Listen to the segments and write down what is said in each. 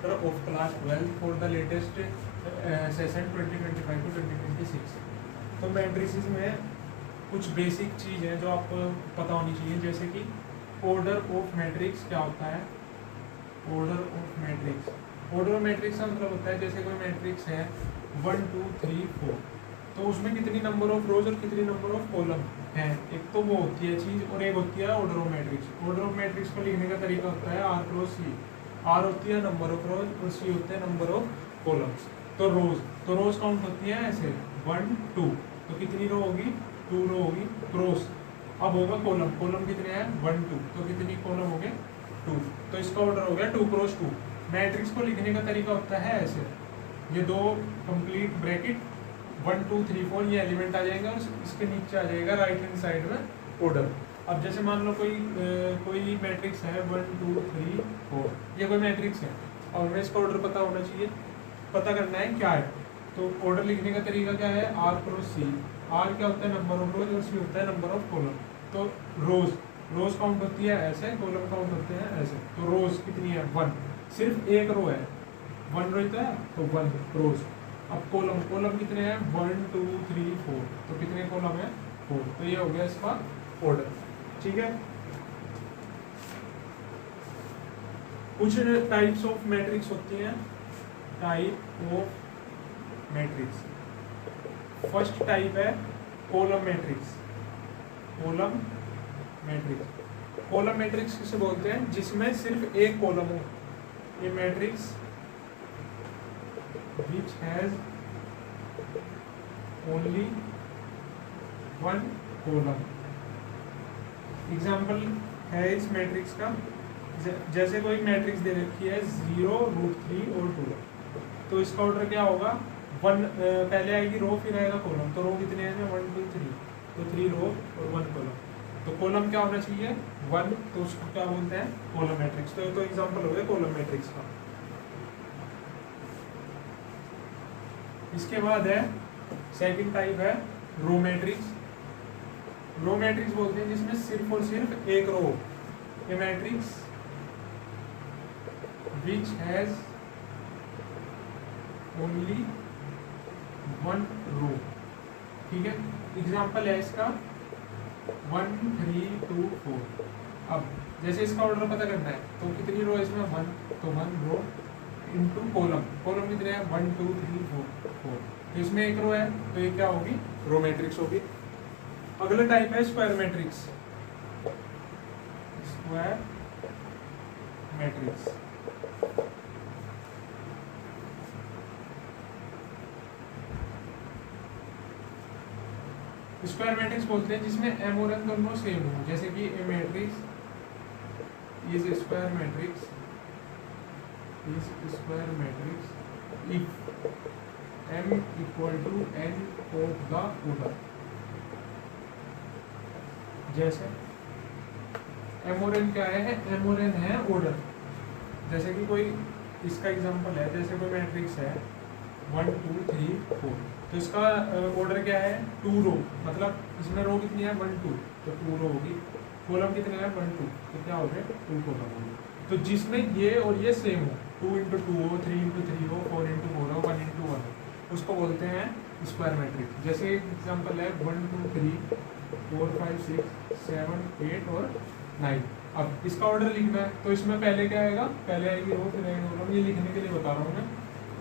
chapter of class 12 for the latest session 2025 to 2026। तो matrices में कुछ बेसिक चीज़ हैं जो आपको पता होनी चाहिए, जैसे कि ऑर्डर ऑफ मैट्रिक्स क्या होता है। Order of matrix, order of matrix का मतलब होता है जैसे कोई मैट्रिक्स है 1 2 3 4, तो उसमें कितनी नंबर ऑफ रोज और कितनी नंबर ऑफ कॉलम है। एक तो वो होती है चीज़ और एक होती है order of matrix. Order of matrix को लिखने का तरीका होता है आर क्रॉस सी। आर होती है नंबर ऑफ रोज और सी होते हैं नंबर ऑफ कॉलम्स। तो रोज काउंट होती है ऐसे 1 2, तो कितनी रो होगी 2 रो होगी क्रॉस। अब होगा कॉलम कितने हैं 1 2, तो कितनी कॉलम हो गए 2, तो इसका ऑर्डर हो गया 2 क्रॉस 2। मैट्रिक्स को लिखने का तरीका होता है ऐसे, ये दो कंप्लीट ब्रैकेट 1 2 3 4 ये एलिमेंट आ जाएगा और इसके नीचे आ जाएगा राइट हैंड साइड में ऑर्डर। अब जैसे मान लो कोई मैट्रिक्स है 1 2 3 4, ये कोई मैट्रिक्स है और हमें इसका ऑर्डर पता होना चाहिए, पता करना है क्या है। तो ऑर्डर लिखने का तरीका क्या है आर क्रॉस सी। आर क्या होता है नंबर ऑफ रोज और सी होता है नंबर ऑफ कॉलम। तो रोज काउंट होती है ऐसे, कॉलम काउंट होते हैं ऐसे। तो रोज कितनी है 1, सिर्फ एक रो है 1 रो है तो 1 रोज। अब कॉलम कितने हैं 1 2 3 4, तो कितने कॉलम है 4, तो ये हो गया इसका ऑर्डर। ठीक है। कुछ टाइप्स ऑफ मैट्रिक्स होती हैं, type of matrix. First type है कॉलम मैट्रिक्स। कॉलम मैट्रिक्स किसे बोलते हैं, जिसमें सिर्फ एक कॉलम हो। ये matrix which has only one column। Example है इस मैट्रिक्स का, जैसे कोई मैट्रिक्स दे रखी है 0 √3 और 2, तो इसका ऑर्डर क्या होगा 1 पहले आएगी रो फिर आएगा कॉलम। तो रो कितने हैं 1 2 3, तो 3 रो और 1 कॉलम। तो कॉलम क्या होना चाहिए 1, तो उसको क्या बोलते हैं कॉलम मैट्रिक्स। तो एग्जाम्पल हो गया कॉलम मैट्रिक्स का। इसके बाद है सेकंड टाइप है रो मैट्रिक्स। रो मैट्रिक्स बोलते हैं जिसमें सिर्फ और सिर्फ एक रो। ये मैट्रिक्स विच हैज ओनली 1 रो। ठीक है। एग्जांपल है इसका 1 3 2 4। अब जैसे इसका ऑर्डर पता करना है तो कितनी रो है इसमें 1, तो 1 रो इनटू कॉलम कितने हैं 1 2 3 4। तो इसमें एक रो है तो ये क्या होगी रो मैट्रिक्स होगी। अगला टाइप है square matrix. Square matrix square matrix बोलते हैं जिसमें एम और एन दोनों सेम हो। जैसे कि A matrix is square matrix if m equal to n of the order। जैसे m और n क्या है, m और n है ऑर्डर। जैसे कि कोई इसका एग्जांपल है, जैसे कोई मैट्रिक्स है 1 2 3 4, तो इसका ऑर्डर क्या है 2 रो, मतलब इसमें रो कितनी है 1 2, तो 2 रो होगी। कॉलम कितने हैं 1 2, तो क्या हो गया 2 कॉलम होगी। तो जिसमें ये और ये सेम हो, 2 × 2 हो, 3 × 3 हो, 4 × 4 हो, 1 × 1 हो, उसको बोलते हैं स्क्वायर मैट्रिक्स। जैसे एग्जांपल है 1 2 3 4 5 6 7 8 और 9। अब इसका ऑर्डर लिखना है तो इसमें पहले क्या आएगा, पहले आएगी रो फिर आएगी कॉलम। ये लिखने के लिए बता रहा हूँ मैं।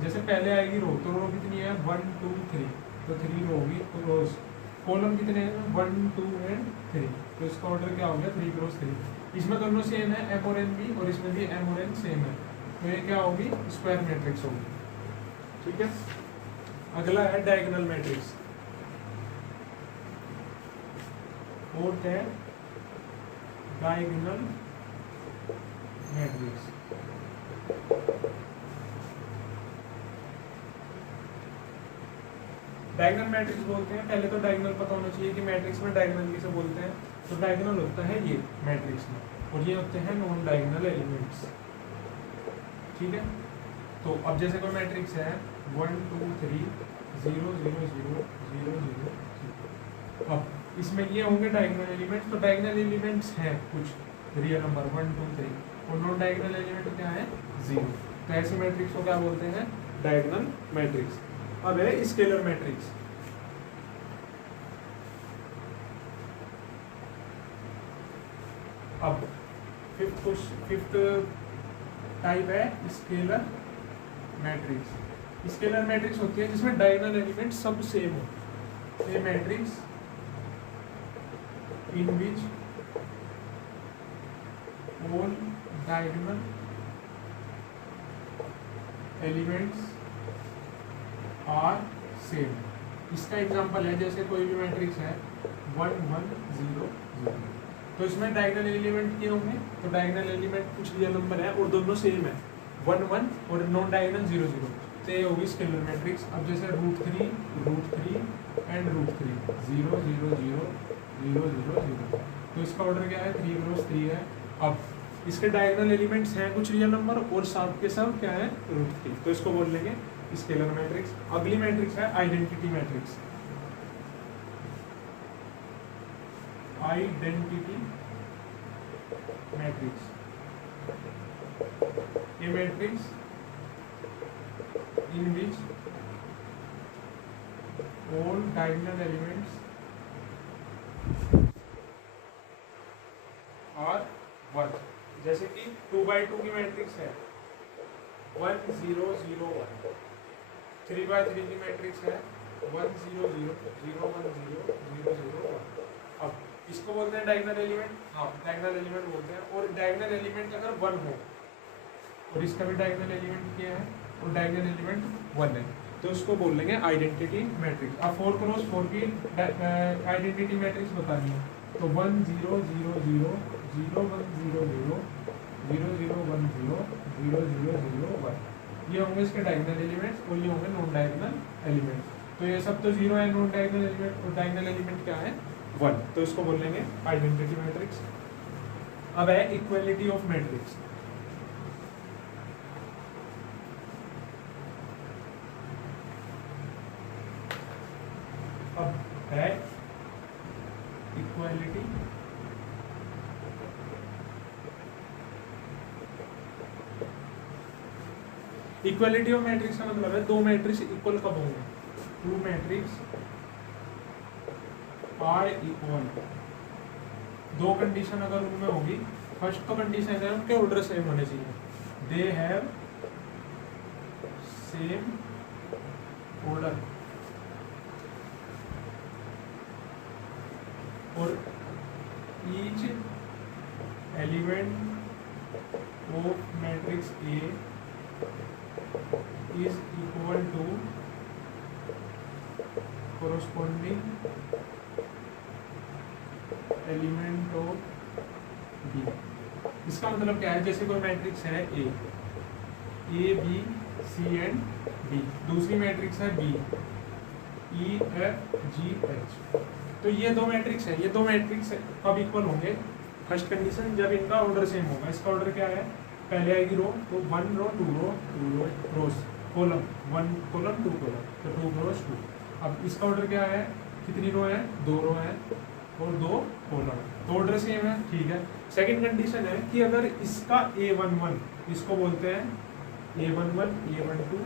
जैसे पहले आएगी रो, तो रो कितनी है 1 2 3, तो 3 रो होगी। तो रोज कॉलम कितने हैं 1 2 और 3, तो इसका ऑर्डर क्या हो गया 3 × 3। इसमें दोनों सेम है एम और एन भी, और इसमें भी एम और एन सेम है, तो ये क्या होगी स्क्वायर मैट्रिक्स होगी। ठीक है। अगला है डायगोनल मैट्रिक्स। और क्या है डायगोनल मैट्रिक्स। डायगोनल मैट्रिक्स बोलते हैं, पहले तो डायगोनल पता होना चाहिए कि मैट्रिक्स में डायगोनल किसे बोलते हैं। तो डायगोनल होता है ये मैट्रिक्स में, और ये होते हैं नॉन डायगोनल एलिमेंट्स। ठीक है। तो अब जैसे कोई मैट्रिक्स है 1 2 3 0 0 0 0 0 0। अब इसमें ये होंगे डायगोनल एलिमेंट्स। तो डायगोनल एलिमेंट्स हैं कुछ रियल नंबर 1 2 3, और नॉन डायगोनल एलिमेंट क्या है 0। तो ऐसी मैट्रिक्स को क्या बोलते हैं? Diagonal matrix. अब है स्केलर मैट्रिक्स। अब फिफ्थ टाइप है स्केलर मैट्रिक्स। स्केलर मैट्रिक्स होती है जिसमें डायगोनल एलिमेंट सब सेम हो। ये matrix in which all diagonal elements are same। इसका एग्जांपल है जैसे कोई भी मैट्रिक्स है 1 1 0 0, तो इसमें डायगोनल एलिमेंट क्या होंगे? तो डायगोनल एलिमेंट कुछ रियल नंबर है और दोनों सेम है 1 1 और नॉन डायगोनल 0 0, तो ये होगी स्केलर मैट्रिक्स। अब जैसे √3 एंड √3 0 0 0 0 0 0, तो इसका ऑर्डर क्या है? 3 क्रॉस 3 है। अब इसके डायगोनल एलिमेंट्स हैं कुछ रियल नंबर और सब के सब क्या है? √3, तो इसको बोल लेंगे स्केलर मैट्रिक्स। अगली मैट्रिक्स है आइडेंटिटी मैट्रिक्स। आइडेंटिटी मैट्रिक्स, ये matrix in which all diagonal elements are 1। जैसे कि 2x2 की मैट्रिक्स है 1 0 0 1, 3x3 की मैट्रिक्स है 1 0 0 0 1 0 0 0 1। अब इसको बोलते हैं डायगोनल एलिमेंट। हाँ, डायगोनल एलिमेंट बोलते हैं। और डायगोनल एलिमेंट अगर 1 हो और इसका भी डायगोनल एलिमेंट क्या है? और डायगोनल एलिमेंट 1 है, तो इसको बोल लेंगे आइडेंटिटी मैट्रिक्स। अब 4 क्रॉस 4 की आइडेंटिटी मैट्रिक्स बतानी है, तो 1 0 0 0 0 1 0 0 0 0 1 0 0 0 0 1, ये होंगे इसके डायगोनल एलिमेंट्स और ये होंगे नॉन डायगोनल एलिमेंट्स। तो ये सब तो 0 है नॉन डायगोनल एलिमेंट, और डायगोनल एलिमेंट क्या है? 1, तो इसको बोल लेंगे आइडेंटिटी मैट्रिक्स। अब है इक्वालिटी ऑफ मैट्रिक्स। अब है इक्वालिटी इक्वालिटी ऑफ मैट्रिक्स का मतलब है दो मैट्रिक्स इक्वल कब होंगे? 2 मैट्रिक्स आर इक्वल। दो कंडीशन अगर उनमें होगी, फर्स्ट तो कंडीशन है उनके ऑर्डर सेम होने चाहिए, दे हैव सेम ऑर्डर, और each element of matrix A is equal to corresponding element of B। इसका मतलब क्या है? जैसे कोई मैट्रिक्स है A B C and D, दूसरी मैट्रिक्स है B E F G H, तो ये दो मैट्रिक्स है। ये दो मैट्रिक्स कब इक्वल होंगे? फर्स्ट कंडीशन जब इनका ऑर्डर सेम होगा। इसका ऑर्डर क्या है? पहले आएगी रो, तो 1 रो 2 रो 2 रो रोज, कॉलम 1 कॉलम 2 कॉलम, तो 2 क्रॉस 2। अब इसका ऑर्डर क्या है? कितनी रो है? 2 रो है और 2 कॉलम, तो ऑर्डर सेम है, ठीक है। सेकंड कंडीशन है कि अगर इसका A11, इसको बोलते हैं A11 A12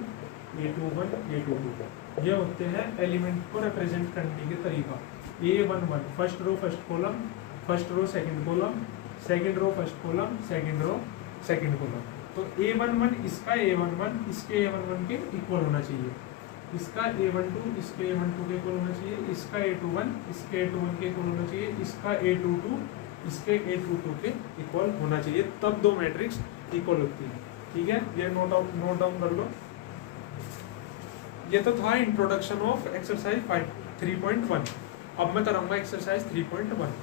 A21 A22, ये होते हैं एलिमेंट को रिप्रेजेंट करने के तरीका। A11 first row first column, first row second column, second row first column, second row second column, तो A11 इसका A11 इसके A11 के इक्वल होना चाहिए, इसका A12 इसके A12 के इक्वल होना चाहिए, इसका A21 इसके A21 के इक्वल होना चाहिए, इसका A22 इसके A22 के इक्वल होना चाहिए, तब दो मैट्रिक्स इक्वल होती है, ठीक है। ये नोट डाउन कर लो। ये तो था इंट्रोडक्शन ऑफ एक्सरसाइज 3.1। अब मैं कराऊंगा एक्सरसाइज 3.1।